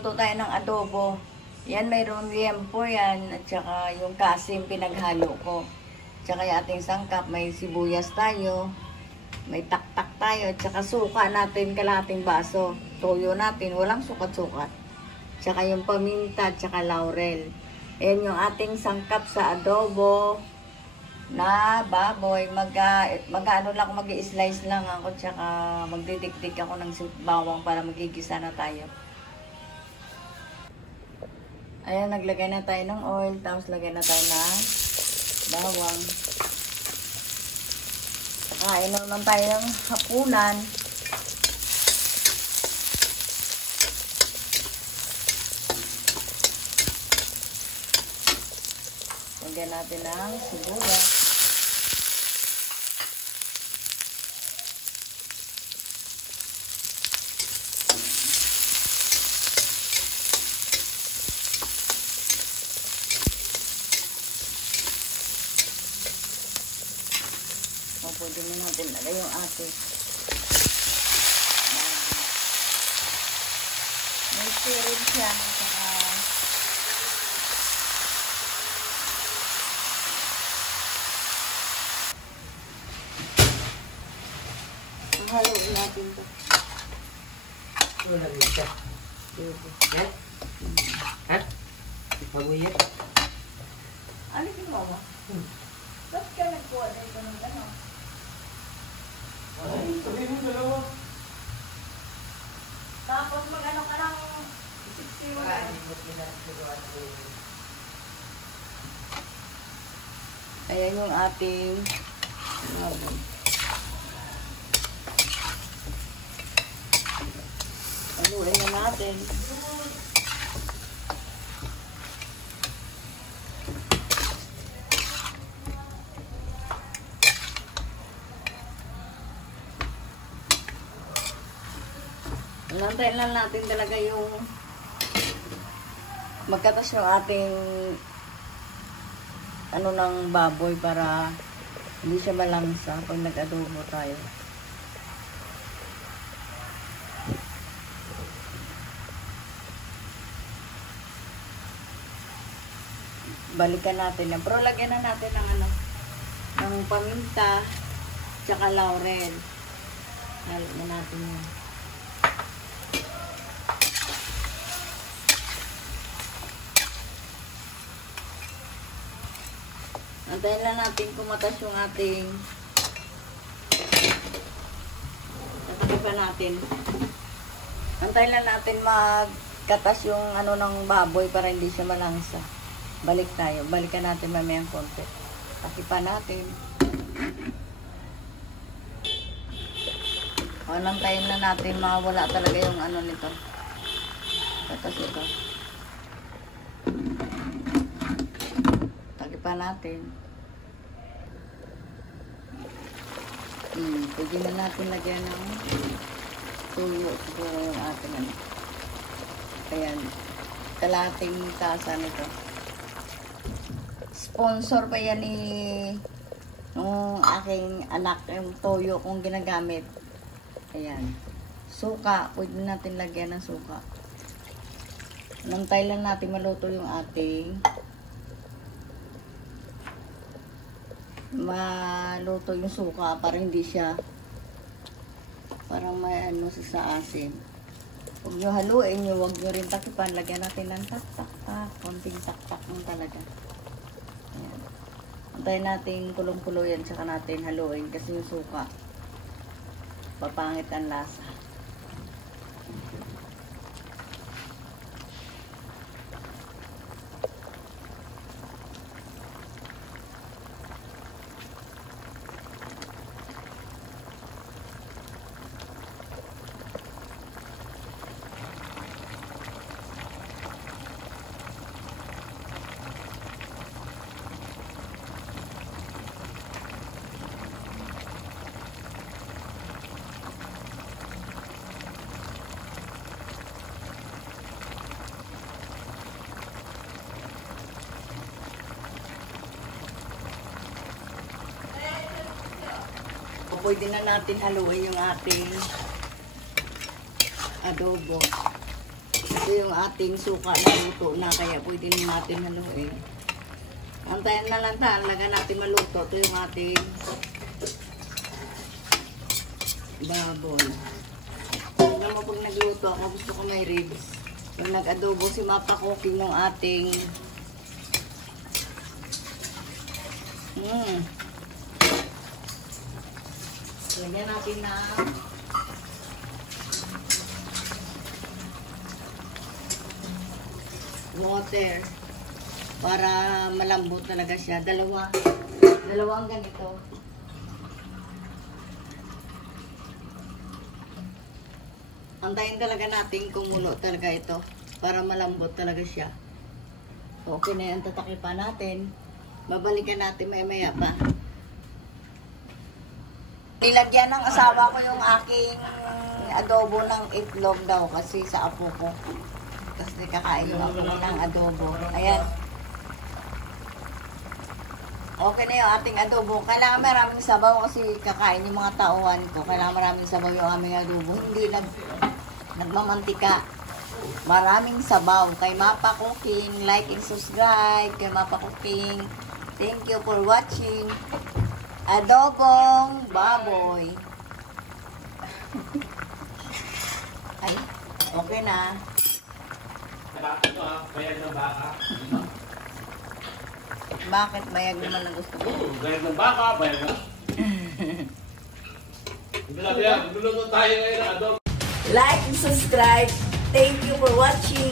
Magluto tayo ng adobo. Yan, mayroong liempo yan. At saka yung kasim pinaghalo ko. Tsaka yung ating sangkap, may sibuyas tayo. May taktak tayo. At saka suka natin, kalahating baso. Toyo natin, walang sukat-sukat. Tsaka yung paminta, tsaka laurel. Ayan yung ating sangkap sa adobo na baboy. Mag-ano lang, mag-i-slice lang ako. Tsaka magdidikdik ako ng bawang para magigisa na tayo. Ayan, naglagay na tayo ng oil. Tapos lagay na tayo ng bawang. Kain naman tayo ng hapunan. Lagyan natin ng sibuyas. Pwede na natin lagay yung ating may spirit siya. Haluin natin ito. Wala siya. Ha? Ha? Pabuyat? Alisin mo ba? Ba't ka nagkuha na ito ng gano'n? Ay, sabi mo dalawa. Tapos mag-ano ka ng 60 mo. Ayan yung ating haluin na natin. Nantayin lang natin talaga yung magkatas yung ating ano ng baboy para hindi siya malangsa pag nag-adobo tayo. Balikan natin yan. Pero lagyan na natin ng ano, ng paminta tsaka laurel. Lagyan na natin yan. Antayin lang natin kumatas yung ating natakipan natin. Antayin lang natin magkatas yung ano ng baboy para hindi siya malangsa. Balik tayo. Balikan natin mamayang konti. Takipan natin. Antayin na natin mawala talaga yung ano nito. Katas ito. Takipan natin. Pwede na natin lagyan ng tuyo siguro yung ating ano. Ayan. Kalating tasa nito. Sponsor pa yan ni nung aking anak yung toyo kong ginagamit. Ayan. Suka. Pwede natin lagyan ng suka. Nantay lang natin maluto yung ating maluto yung suka para hindi siya parang may ano sa asin. Huwag nyo haluin nyo, huwag nyo rin takipan. Lagyan natin ng tak-tak-tak. Konting tak-tak lang talaga. Ayan. Antayin natin kulong-kulo yan saka natin haluin kasi yung suka papangit ang lasa. Pwede na natin haluin yung ating adobo. Kasi Ito yung ating suka na luto na kaya pwede natin haluin. Antayin na lang tayo. Laga natin maluto. Ito yung ating baboy. Alam mo pag nagluto ako, gusto ko may ribs. Pag nag-adobo si Mapa Cooking ng ating lagyan natin na water para malambot talaga siya. Dalawang ganito. Antayin talaga natin kumulo talaga ito para malambot talaga siya. Okay na yan, tatakipan natin. Babalikan natin maya pa. Nilagyan ng asawa ko yung aking adobo ng itlog daw kasi sa apo ko. Kasi kakain yung apo ko ng adobo. Ayan. Okay na yung ating adobo. Kailangan maraming sabaw kasi kakain yung mga tauhan ko. Kailangan maraming sabaw yung aming adobo. Hindi nagmamantika. Maraming sabaw. Kay Mapa Cooking, like and subscribe. Kay Mapa Cooking. Thank you for watching. Adobong baboy. Ay, okay na. Ito bayag ng baka. Bakit bayag naman ang gusto ko? Bayag ng baka, bayag na. Hindi natin yan. Luluto tayo ngayon ng adobo. Like and subscribe. Thank you for watching.